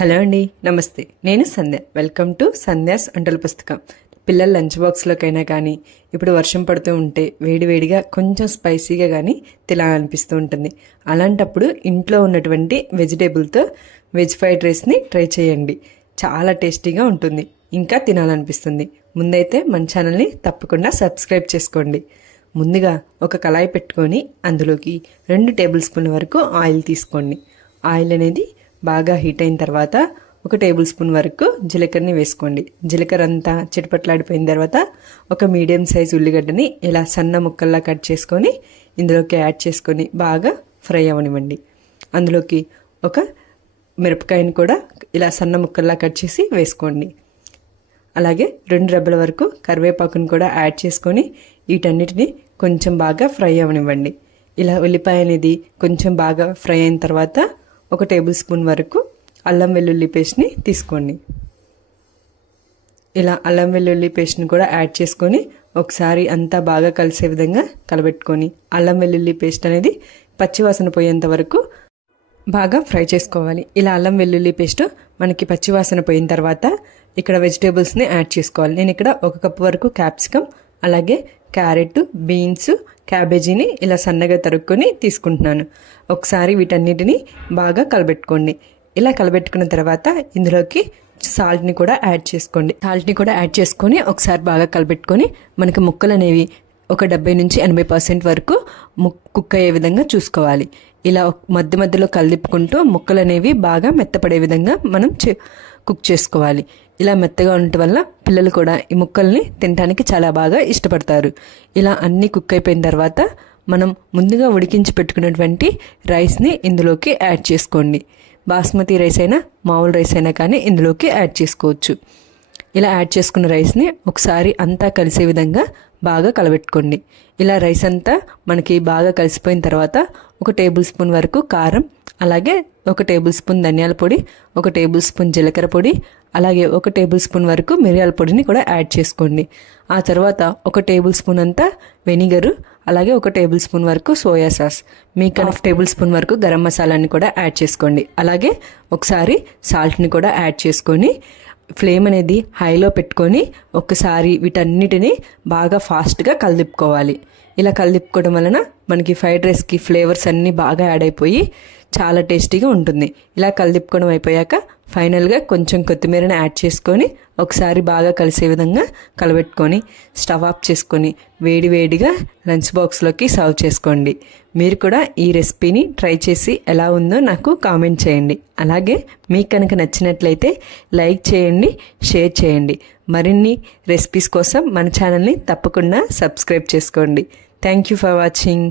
Hello అండి, నమస్తే. నేను సంధ్య. వెల్కమ్ టు సంధ్యాస్ వంటల పుస్తకం. పిల్లల లంచ్ బాక్స్లోకైనా కానీ ఇప్పుడు వర్షం పడుతూ ఉంటే వేడివేడిగా కొంచెం స్పైసీగా కానీ తినాలనిపిస్తూ ఉంటుంది. అలాంటప్పుడు ఇంట్లో ఉన్నటువంటి వెజిటేబుల్తో వెజ్ ఫ్రైడ్ రైస్ని ట్రై చేయండి. చాలా టేస్టీగా ఉంటుంది, ఇంకా తినాలనిపిస్తుంది. ముందైతే మన ఛానల్ని తప్పకుండా సబ్స్క్రైబ్ చేసుకోండి. ముందుగా ఒక కళాయి పెట్టుకొని అందులోకి 2 టేబుల్ స్పూన్ల వరకు ఆయిల్ తీసుకోండి. ఆయిల్ అనేది బాగా హీట్ అయిన తర్వాత 1 టేబుల్ స్పూన్ వరకు జీలకర్రని వేసుకోండి. జీలకర్ర అంతా చిటపట్లాడిపోయిన తర్వాత ఒక మీడియం సైజ్ ఉల్లిగడ్డని ఇలా సన్న ముక్కల్లా కట్ చేసుకొని ఇందులోకి యాడ్ చేసుకొని బాగా ఫ్రై అవ్వనివ్వండి. అందులోకి ఒక మిరపకాయని కూడా ఇలా సన్న ముక్కల్లా కట్ చేసి వేసుకోండి. అలాగే 2 రెబ్బల వరకు కరివేపాకుని కూడా యాడ్ చేసుకొని వీటన్నిటిని కొంచెం బాగా ఫ్రై అవ్వనివ్వండి. ఇలా ఉల్లిపాయ అనేది కొంచెం బాగా ఫ్రై అయిన తర్వాత 1 టేబుల్ స్పూన్ వరకు అల్లం వెల్లుల్లి పేస్ట్ని తీసుకోండి. ఇలా అల్లం వెల్లుల్లి పేస్ట్ని కూడా యాడ్ చేసుకొని ఒకసారి అంతా బాగా కలిసే విధంగా కలబెట్టుకొని అల్లం వెల్లుల్లి పేస్ట్ అనేది పచ్చివాసన పోయేంత వరకు బాగా ఫ్రై చేసుకోవాలి. ఇలా అల్లం వెల్లుల్లి పేస్ట్ మనకి పచ్చివాసన పోయిన తర్వాత ఇక్కడ వెజిటేబుల్స్ని యాడ్ చేసుకోవాలి. నేను ఇక్కడ 1 కప్ వరకు క్యాప్సికమ్, అలాగే క్యారెట్, బీన్స్, క్యాబేజీని ఇలా సన్నగా తరుక్కొని తీసుకుంటున్నాను. ఒకసారి వీటన్నిటిని బాగా కలబెట్టుకోండి. ఇలా కలబెట్టుకున్న తర్వాత ఇందులోకి సాల్ట్ని కూడా యాడ్ చేసుకోండి. సాల్ట్ని కూడా యాడ్ చేసుకొని ఒకసారి బాగా కలబెట్టుకొని మనకి ముక్కలు అనేవి ఒక 70 నుంచి 80% వరకు కుక్ అయ్యే విధంగా చూసుకోవాలి. ఇలా మధ్య మధ్యలో కలిపుకుంటూ ముక్కలు అనేవి బాగా మెత్తపడే విధంగా మనం కుక్ చేసుకోవాలి. ఇలా మెత్తగా ఉండటం వల్ల పిల్లలు కూడా ఈ ముక్కల్ని తినడానికి చాలా బాగా ఇష్టపడతారు. ఇలా అన్నీ కుక్ అయిపోయిన తర్వాత మనం ముందుగా ఉడికించి పెట్టుకున్నటువంటి రైస్ని ఇందులోకి యాడ్ చేసుకోండి. బాస్మతి రైస్ అయినా మామూలు రైస్ అయినా కానీ ఇందులోకి యాడ్ చేసుకోవచ్చు. ఇలా యాడ్ చేసుకున్న రైస్ని ఒకసారి అంతా కలిసే విధంగా బాగా కలబెట్టుకోండి. ఇలా రైస్ అంతా మనకి బాగా కలిసిపోయిన తర్వాత 1 టేబుల్ స్పూన్ వరకు కారం, అలాగే 1 టేబుల్ స్పూన్ ధనియాల పొడి, 1 టేబుల్ స్పూన్ జీలకర్ర పొడి, అలాగే 1 టేబుల్ స్పూన్ వరకు మిరియాల పొడిని కూడా యాడ్ చేసుకోండి. ఆ తర్వాత 1 టేబుల్ స్పూన్ అంతా వెనిగరు, అలాగే 1 టేబుల్ స్పూన్ వరకు సోయా సాస్, మీకు 1 టేబుల్ స్పూన్ వరకు గరం మసాలాని కూడా యాడ్ చేసుకోండి. అలాగే ఒకసారి సాల్ట్ని కూడా యాడ్ చేసుకొని ఫ్లేమ్ అనేది హైలో పెట్టుకొని ఒకసారి వీటన్నిటిని బాగా ఫాస్ట్గా కలిదిప్పుకోవాలి. ఇలా కలిదిప్పుకోవడం వలన మనకి ఫ్రైడ్ రైస్కి ఫ్లేవర్స్ అన్నీ బాగా యాడ్ అయిపోయి చాలా టేస్టీగా ఉంటుంది. ఇలా కలిదిప్పుకోవడం అయిపోయాక ఫైనల్గా కొంచెం కొత్తిమీరని యాడ్ చేసుకొని ఒకసారి బాగా కలిసే విధంగా కలబెట్టుకొని స్టవ్ ఆఫ్ చేసుకొని వేడివేడిగా లంచ్ బాక్స్లోకి సర్వ్ చేసుకోండి. మీరు కూడా ఈ రెసిపీని ట్రై చేసి ఎలా ఉందో నాకు కామెంట్ చేయండి. అలాగే మీకు కనుక నచ్చినట్లయితే లైక్ చేయండి, షేర్ చేయండి. మరిన్ని రెసిపీస్ కోసం మన ఛానల్ని తప్పకుండా సబ్స్క్రైబ్ చేసుకోండి. Thank you for watching.